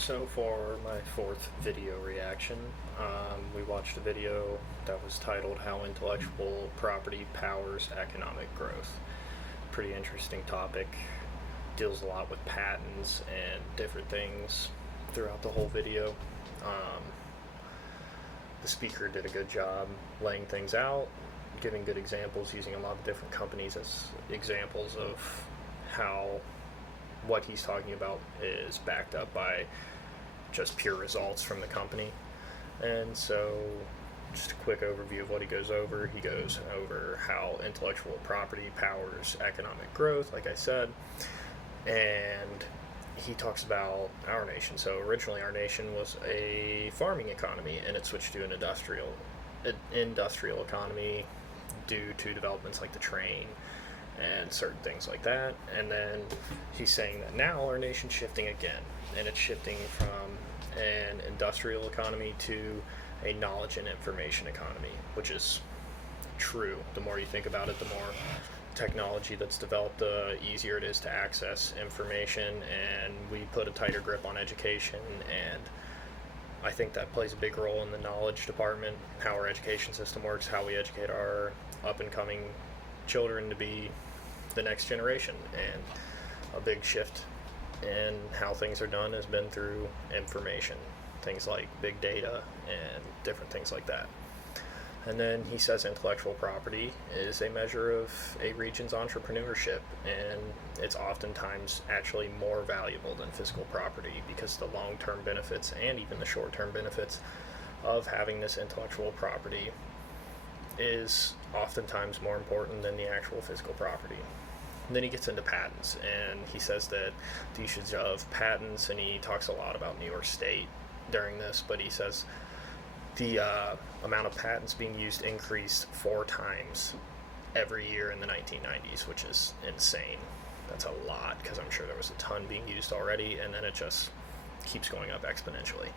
So for my fourth video reaction, we watched a video that was titled How Intellectual Property Powers Economic Growth. Pretty interesting topic. Deals a lot with patents and different things throughout the whole video. Um, the speaker did a good job laying things out, giving good examples, using a lot of different companies as examples of how what he's talking about is backed up by just pure results from the company. And so, just a quick overview of what he goes over. He goes over how intellectual property powers economic growth, like I said, and he talks about our nation. So, originally, our nation was a farming economy, and it switched to an industrial economy due to developments like the train and certain things like that. And then he's saying that now our nation's shifting again, and it's shifting from an industrial economy to a knowledge and information economy, which is true. The more you think about it, the more technology that's developed, the easier it is to access information, and we put a tighter grip on education. And I think that plays a big role in the knowledge department, how our education system works, how we educate our up and coming children to be the next generation. And a big shift in how things are done has been through information, things like big data and different things like that. And then he says intellectual property is a measure of a region's entrepreneurship, and it's oftentimes actually more valuable than physical property because the long-term benefits and even the short-term benefits of having this intellectual property is oftentimes more important than the actual physical property. And then he gets into patents, and he says that the usage of patents, and he talks a lot about New York State during this, but he says the amount of patents being used increased 4 times every year in the 1990s, which is insane. That's a lot, because I'm sure there was a ton being used already, and then it just keeps going up exponentially.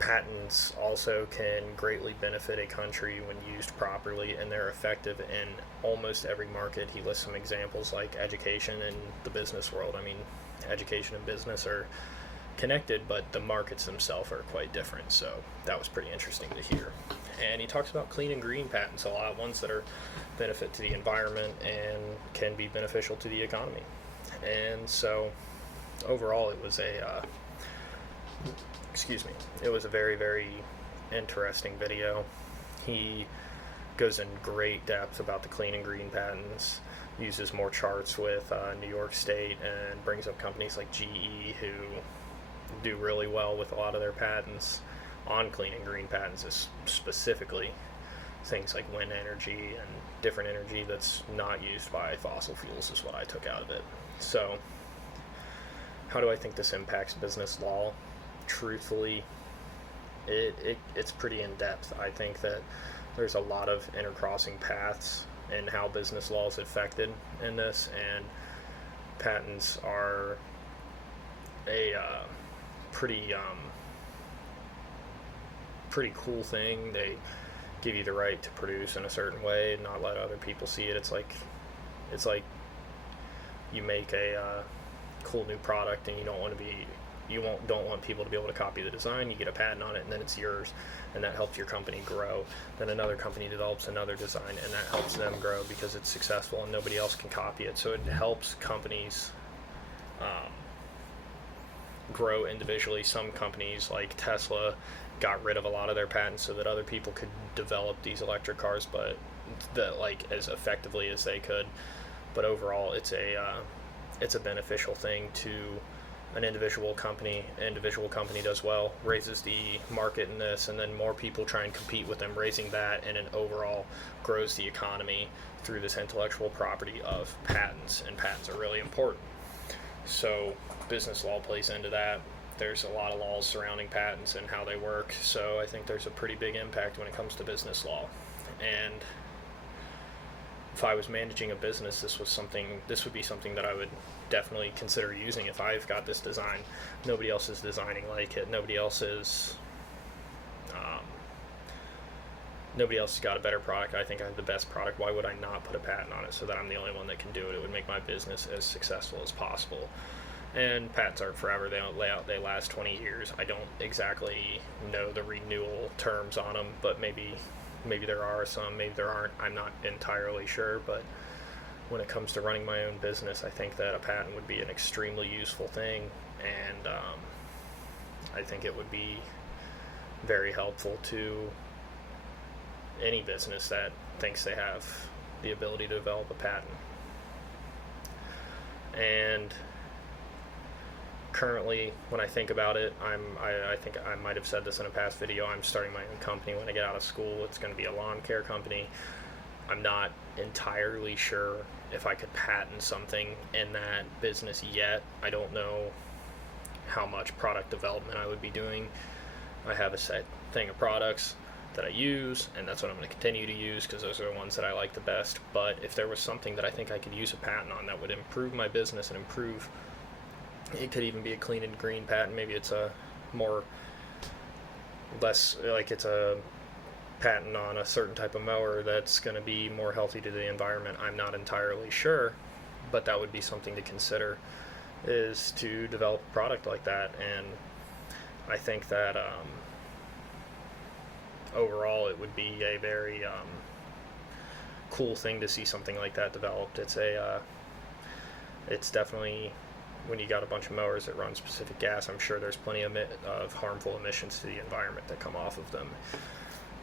Patents also can greatly benefit a country when used properly, and they're effective in almost every market. He lists some examples like education and the business world. I mean, education and business are connected, but the markets themselves are quite different, so that was pretty interesting to hear. And he talks about clean and green patents a lot, ones that are benefit to the environment and can be beneficial to the economy. And so overall it was a very, very interesting video. He goes in great depth about the clean and green patents, uses more charts with New York State, and brings up companies like GE who do really well with a lot of their patents on clean and green patents, specifically things like wind energy and different energy that's not used by fossil fuels is what I took out of it. So how do I think this impacts business law? Truthfully, it's pretty in-depth. I think that there's a lot of intercrossing paths in how business law is affected in this, and patents are a pretty cool thing. They give you the right to produce in a certain way and not let other people see it. It's like you make a cool new product, and you don't want people to be able to copy the design. You get a patent on it, and then it's yours, and that helps your company grow. Then another company develops another design, and that helps them grow because it's successful and nobody else can copy it. So it helps companies grow individually. Some companies like Tesla got rid of a lot of their patents so that other people could develop these electric cars, but as effectively as they could. But overall, it's a beneficial thing to an individual company. An individual company does well, raises the market in this, and then more people try and compete with them, raising that, and then overall grows the economy through this intellectual property of patents. And patents are really important. So business law plays into that. There's a lot of laws surrounding patents and how they work, so I think there's a pretty big impact when it comes to business law. And if I was managing a business, this would be something that I would definitely consider using. If I've got this design, nobody else is designing like it, nobody else has got a better product. I think I have the best product. Why would I not put a patent on it so that I'm the only one that can do it? It would make my business as successful as possible. And patents aren't forever. They don't lay out. They last 20 years. I don't exactly know the renewal terms on them, but maybe there are some. Maybe there aren't. I'm not entirely sure. But when it comes to running my own business, I think that a patent would be an extremely useful thing, and I think it would be very helpful to any business that thinks they have the ability to develop a patent. And currently, when I think about it, I think I might have said this in a past video, I'm starting my own company when I get out of school. It's going to be a lawn care company. I'm not entirely sure if I could patent something in that business yet. I don't know how much product development I would be doing. I have a set thing of products that I use, and that's what I'm going to continue to use because those are the ones that I like the best. But if there was something that I think I could use a patent on that would improve my business and improve, it could even be a clean and green patent. Maybe it's a less, like it's a patent on a certain type of mower that's going to be more healthy to the environment. I'm not entirely sure, but that would be something to consider, is to develop a product like that. And I think that overall it would be a very cool thing to see something like that developed. It's definitely, when you got a bunch of mowers that run specific gas, I'm sure there's plenty of harmful emissions to the environment that come off of them.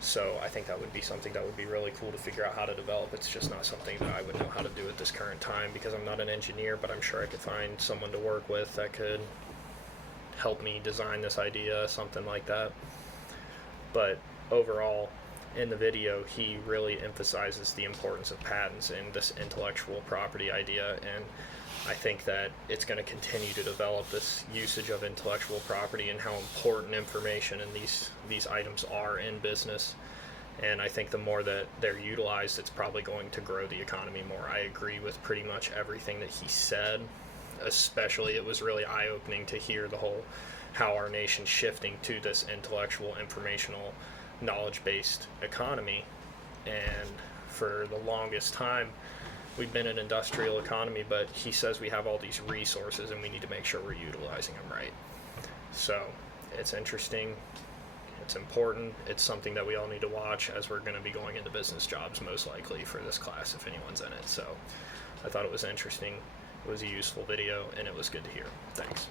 So I think that would be something that would be really cool to figure out how to develop. It's just not something that I would know how to do at this current time because I'm not an engineer, but I'm sure I could find someone to work with that could help me design this idea, something like that. But overall, in the video, he really emphasizes the importance of patents and this intellectual property idea, and I think that it's going to continue to develop this usage of intellectual property and how important information and these items are in business. And I think the more that they're utilized, it's probably going to grow the economy more. I agree with pretty much everything that he said. Especially, it was really eye-opening to hear the whole how our nation's shifting to this intellectual, informational, knowledge-based economy. And for the longest time, we've been an industrial economy, but he says we have all these resources and we need to make sure we're utilizing them right. So it's interesting, it's important, it's something that we all need to watch as we're going to be going into business jobs most likely for this class if anyone's in it. So I thought it was interesting, it was a useful video, and it was good to hear. Thanks.